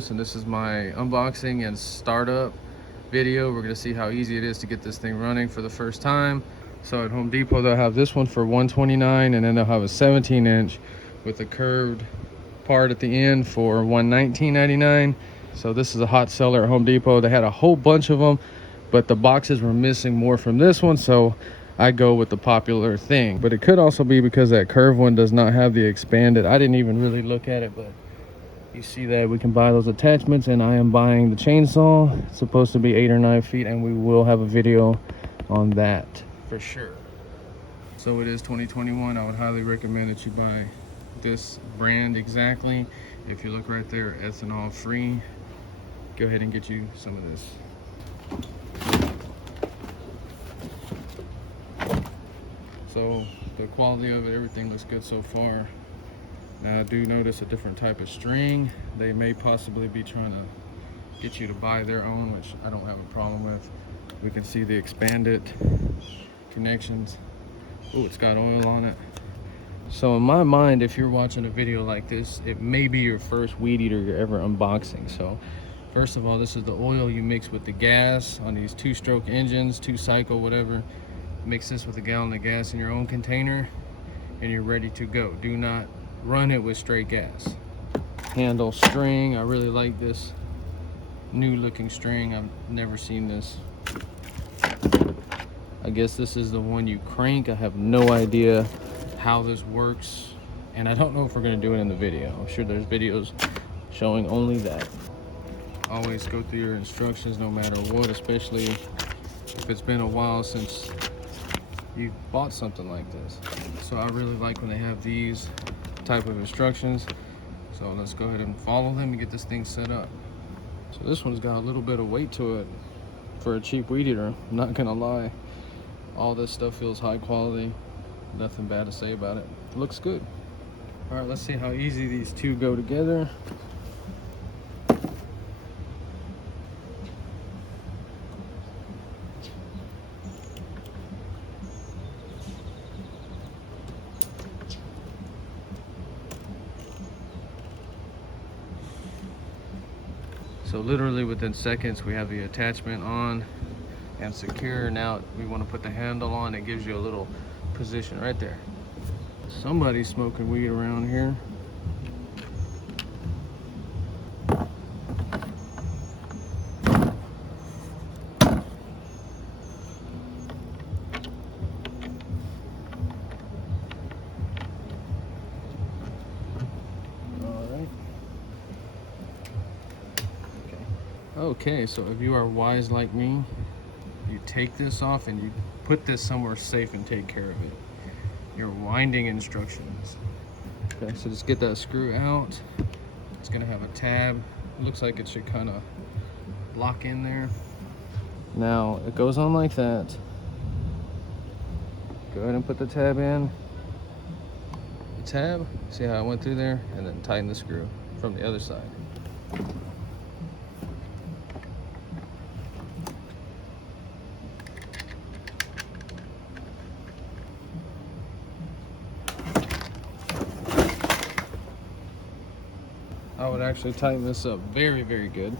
Chris, and this is my unboxing and startup video. We're gonna see how easy it is to get this thing running for the first time. So at Home Depot they'll have this one for $129, and then they'll have a 17-inch with a curved part at the end for $119.99. So this is a hot seller at Home Depot. They had a whole bunch of them, but the boxes were missing more from this one, so I go with the popular thing. But it could also be because that curved one does not have the expanded. I didn't even really look at it, but you see that we can buy those attachments, and I am buying the chainsaw. It's supposed to be 8 or 9 feet, and we will have a video on that for sure. So it is 2021. I would highly recommend that you buy this brand exactly. If you look right there, ethanol free. Go ahead and get you some of this. So the quality of it, everything looks good so far. Now I do notice a different type of string. They may possibly be trying to get you to buy their own, which I don't have a problem with. We can see the expanded connections. Oh, it's got oil on it. So in my mind, if you're watching a video like this, it may be your first weed eater you're ever unboxing. So first of all, this is the oil you mix with the gas on these 2-stroke engines, 2-cycle, whatever. Mix this with a gallon of gas in your own container, and you're ready to go. Do not run it with straight gas. Handle string, I really like this new looking string. I've never seen this. I guess this is the one you crank. I have no idea how this works, and I don't know if we're going to do it in the video. I'm sure there's videos showing only that. Always go through your instructions no matter what, especially if it's been a while since you bought something like this. So I really like when they have these type of instructions. So let's go ahead and follow them and get this thing set up. So this one's got a little bit of weight to it for a cheap weed eater. I'm not gonna lie. All this stuff feels high quality. Nothing bad to say about it. It looks good. All right, let's see how easy these two go together. So literally within seconds we have the attachment on and secure. Now we want to put the handle on. It gives you a little position right there. Somebody's smoking weed around here. Okay, so if you are wise like me, you take this off and you put this somewhere safe and take care of it. Your winding instructions. Okay, so just get that screw out. It's gonna have a tab. It looks like it should kind of lock in there. Now it goes on like that. Go ahead and put the tab in. The tab, see how I went through there? And then tighten the screw from the other side. I would actually tighten this up very, very good.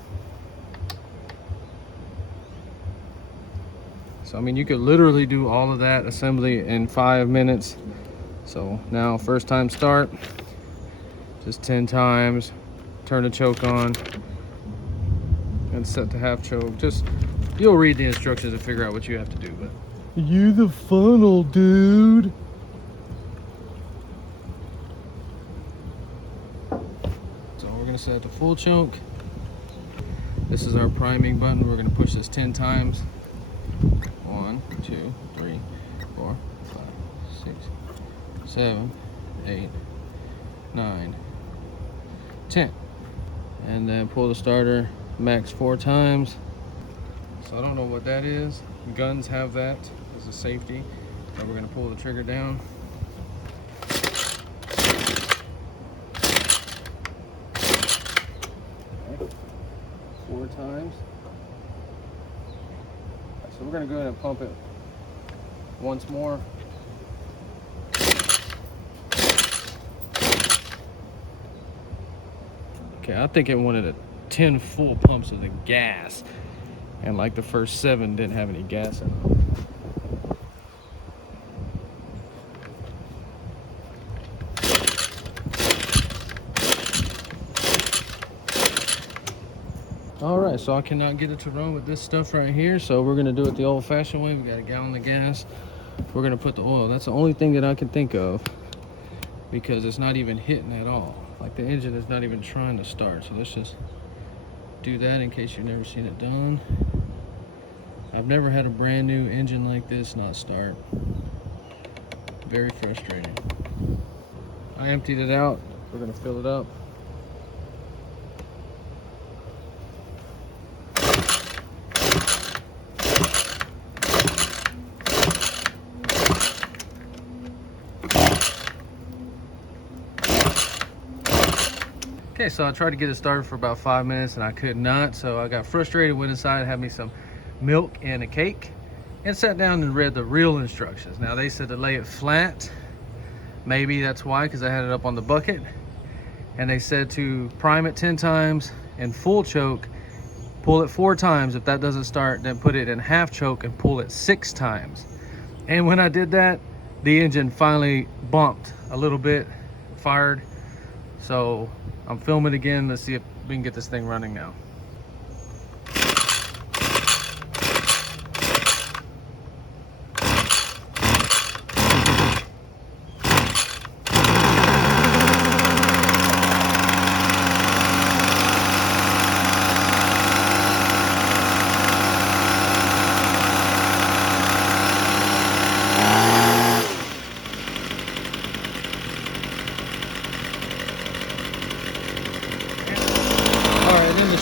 So, I mean, you could literally do all of that assembly in 5 minutes. So now, first time start, just 10 times, turn the choke on, and set to half choke. Just, you'll read the instructions and figure out what you have to do, but you the funnel, dude. We're gonna set it to full choke. This is our priming button. We're gonna push this 10 times. 1, 2, 3, 4, 5, 6, 7, 8, 9, 10. And then pull the starter max 4 times. So I don't know what that is. Guns have that as a safety. So we're gonna pull the trigger down. Times. So we're going to go ahead and pump it once more. Okay, I think it wanted 10 full pumps of the gas, and like the first 7 didn't have any gas in them. All right, so I cannot get it to run with this stuff right here, so we're gonna do it the old-fashioned way. We got a gallon of gas. We're gonna put the oil. That's the only thing that I can think of, because it's not even hitting at all. Like the engine is not even trying to start. So let's just do that in case you've never seen it done. I've never had a brand new engine like this not start. Very frustrating. I emptied it out. We're gonna fill it up. Okay, so I tried to get it started for about 5 minutes and I could not, so I got frustrated, went inside, had me some milk and a cake, and sat down and read the real instructions. Now they said to lay it flat. Maybe that's why, because I had it up on the bucket. And they said to prime it 10 times in full choke, pull it 4 times. If that doesn't start, then put it in half choke and pull it 6 times. And when I did that, the engine finally bumped a little bit, fired. So I'm filming again. Let's see if we can get this thing running now.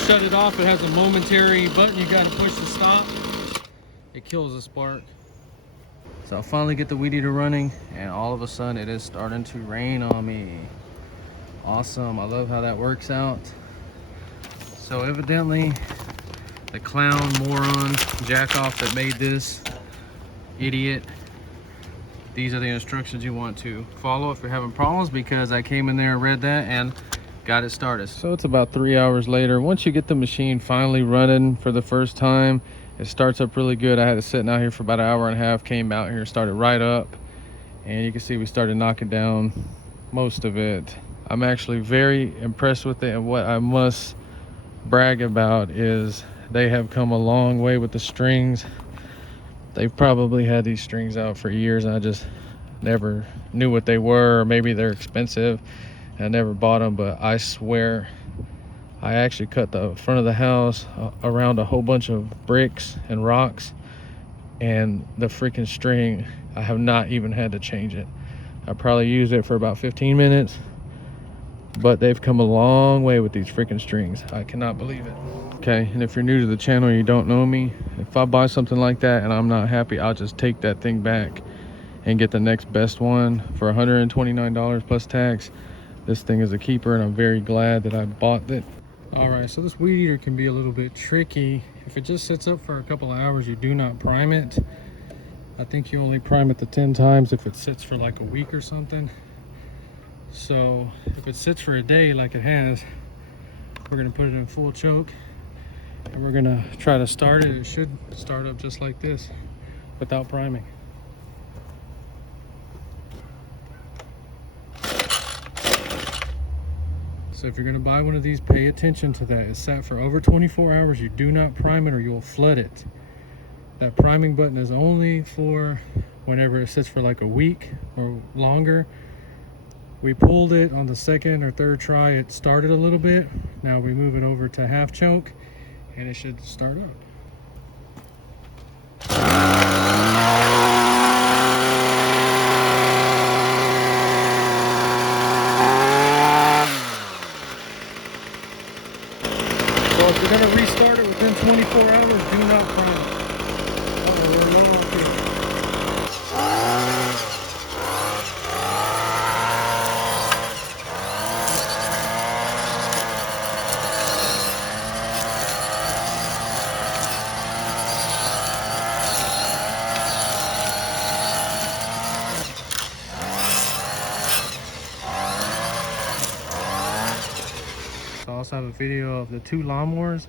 Shut it off. It has a momentary button you got to push to stop. It kills the spark. So I finally get the weed eater running, and all of a sudden it is starting to rain on me. Awesome. I love how that works out. So evidently the clown, moron, jackoff that made this, idiot, these are the instructions you want to follow if you're having problems, because I came in there and read that and got it started. So it's about 3 hours later. Once you get the machine finally running for the first time, it starts up really good. I had it sitting out here for about an hour and a half, came out here, started right up, and you can see we started knocking down most of it. I'm actually very impressed with it, and what I must brag about is they have come a long way with the strings. They've probably had these strings out for years and I just never knew what they were, or maybe they're expensive. I never bought them, but I swear I actually cut the front of the house around a whole bunch of bricks and rocks, and the freaking string, I have not even had to change it. I probably used it for about 15 minutes, but they've come a long way with these freaking strings. I cannot believe it. Okay, and if you're new to the channel and you don't know me, if I buy something like that and I'm not happy, I'll just take that thing back and get the next best one for $129 plus tax. This thing is a keeper, and I'm very glad that I bought it. All right, so this weed eater can be a little bit tricky. If it just sits up for a couple of hours, you do not prime it. I think you only prime it the 10 times if it sits for like a week or something. So if it sits for a day like it has, we're gonna put it in full choke and we're gonna try to start it. It should start up just like this without priming. So if you're gonna buy one of these, pay attention to that. It's sat for over 24 hours. You do not prime it or you'll flood it. That priming button is only for whenever it sits for like a week or longer. We pulled it on the second or third try. It started a little bit. Now we move it over to half choke and it should start up. So if you're going to restart it within 24 hours, do not prime it. also have a video of the 2 lawnmowers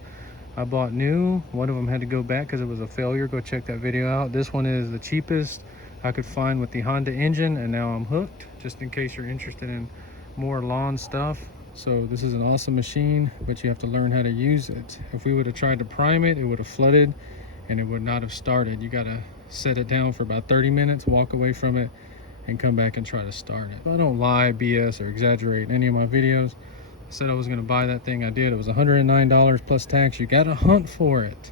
I bought new. One of them had to go back because it was a failure. Go check that video out. This one is the cheapest I could find with the Honda engine, and now I'm hooked, just in case you're interested in more lawn stuff. So this is an awesome machine, but you have to learn how to use it. If we would have tried to prime it, it would have flooded and it would not have started. You got to set it down for about 30 minutes, walk away from it, and come back and try to start it. I don't lie, BS, or exaggerate in any of my videos. I said I was going to buy that thing. I did. It was $109 plus tax. You got to hunt for it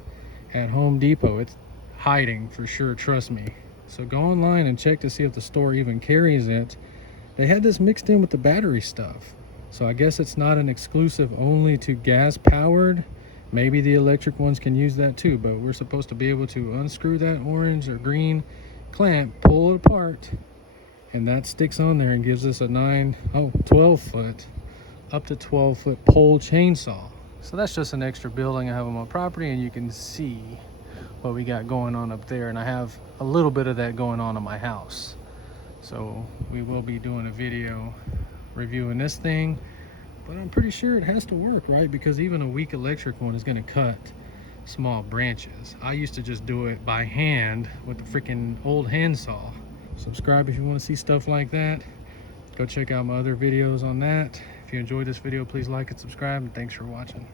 at Home Depot. It's hiding for sure, trust me. So go online and check to see if the store even carries it. They had this mixed in with the battery stuff. So I guess it's not an exclusive only to gas powered. Maybe the electric ones can use that too, but we're supposed to be able to unscrew that orange or green clamp, pull it apart, and that sticks on there and gives us a 12 foot, up to 12 foot pole chainsaw. So that's just an extra building I have on my property, and you can see what we got going on up there, and I have a little bit of that going on in my house. So we will be doing a video reviewing this thing, but I'm pretty sure it has to work, right? Because even a weak electric one is going to cut small branches. I used to just do it by hand with the freaking old handsaw. Subscribe if you want to see stuff like that. Go check out my other videos on that. If you enjoyed this video, please like and subscribe, and thanks for watching.